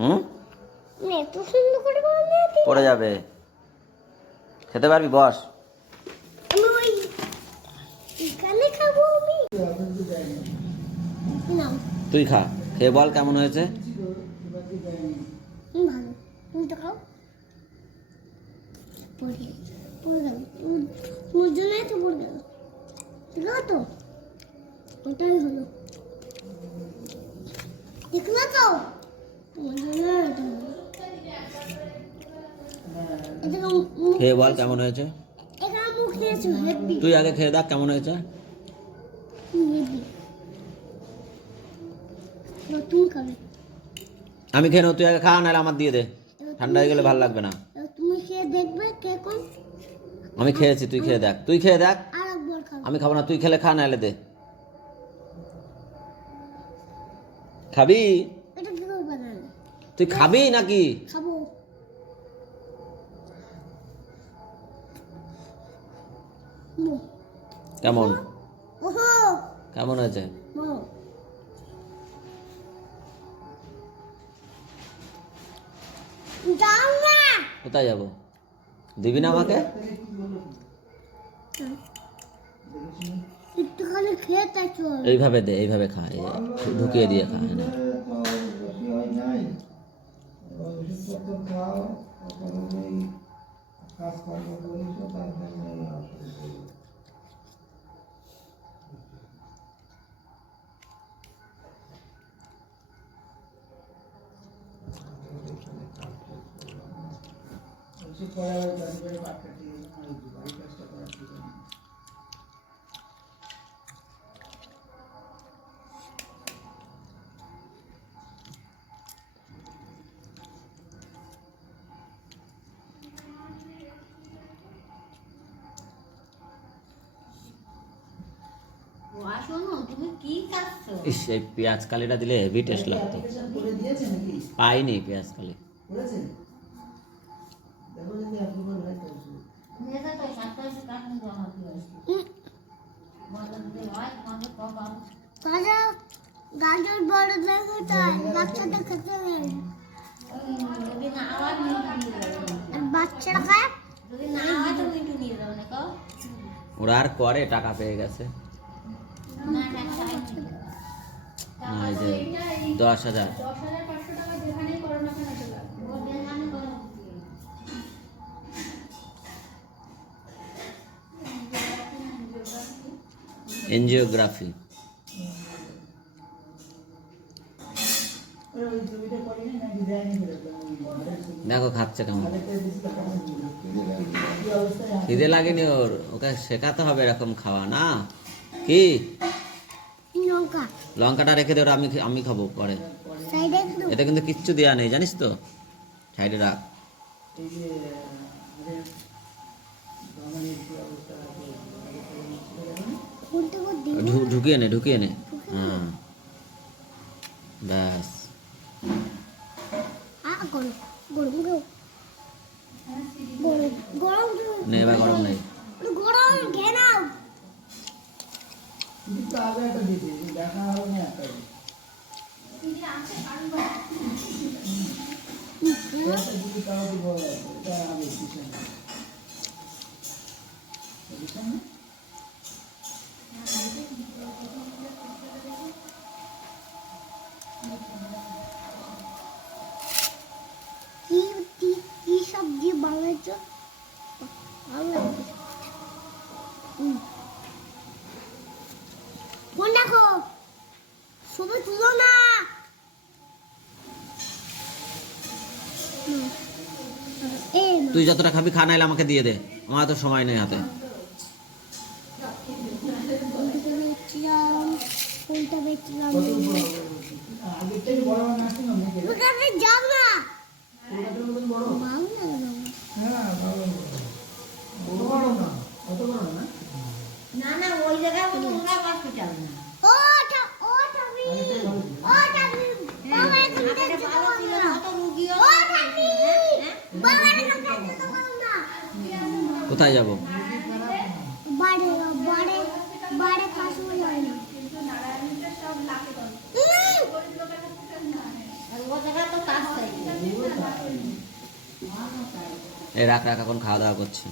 হুম, এত সুন্দর করে বানিয়েছি। পড়ে যাবে। খেতে পারবি? বস। আমি ওই এখানে খাবো আমি। না তুই খা, খেয়ে বল কেমন হয়েছে। ভালো, তুমি তো খাও। পড়ে পড়ে গেল, ওর জন্যই তো পড়ে গেল। ঠিক আছে তো, ওটাই হলো। দেখলে তো তোমার জন্য এটা হলো। খেয়ে বল কেমন হয়েছে। এখানে মুখ দিয়েছো হেভি তুই আগে খেয়ে দেখ কেমন হয়েছে। হেভি। তুমি খাবে। আমি খেয়ে নেবো, তুই আগে খা, নাহলে আমার দিয়ে দে। ঠান্ডা হয়ে গেলে ভালো লাগবে না। তুমি খেয়ে দেখবে কেমন। আমি খেয়েছি, তুই খেয়ে দেখ। তুই খেয়ে দেখ। আর একবার খাবে। আমি খাবো না, তুই খেলে খা, নাহলে দে। খাবি? এটা কি করে বানালে? তুই খাবি নাকি? খাবো। কেমন ওহো কেমন হয়েছে? যাও না। কোথায় যাবো? দিবি না আমাকে? একটুখানি খেয়ে তাই চল। এইভাবে দে, এইভাবে খা, ঢুকিয়ে দিয়ে খা। ইস, এই পেঁয়াজ কালিটা দিলে হেভি টেস্ট লাগতো। পাইনি পেঁয়াজ কালি। গাজর বড় দেখায় বাচ্চাটা খেতে নেই। বাচ্চারা খায়। ওরা আর করে, টাকা পেয়ে গেছে। না, এই যে 10,000। এনজিওগ্রাফি। দেখো খাচ্ছে কেমন। খিদে লাগেনি ওর, ওকে শেখাতে হবে এরকম খাওয়া, না কি? লঙ্কা লঙ্কাটা রেখে দে, ওরা আমি খাবো পরে। এটা কিন্তু কিচ্ছু দেওয়া নেই, জানিস তো। সাইডে রাখ। ঢুকিয়ে নে, ঢুকিয়ে নে। হ্যাঁ, ব্যাস। নে, এবার গরম নেই। কি সবজি বানাচ্ছো? ফোন দেখো, ছবি তুলো না। তুই যতটা খাবি খা, নাইলে আমাকে দিয়ে দে, আমার তো সময় নেই হাতে। কোনটা বেচলাম? যাও না। না না, ওই জায়গায় হসপিটাল না। ও ও টাবি, ও টাবি, বাবা এখানে ভালো ছিল, কত রোগী ও টাবি, বাবা এখানে যেতে পারো না। কোথায় যাব? বাড়ি বাড়ি বাড়ি কাছে যায় না। নারায়ণটা সব লাগে তো। আর ও জায়গা তো কাজ চাই। এই রাখ রাখ, এখন খাওয়া দাওয়া করছি।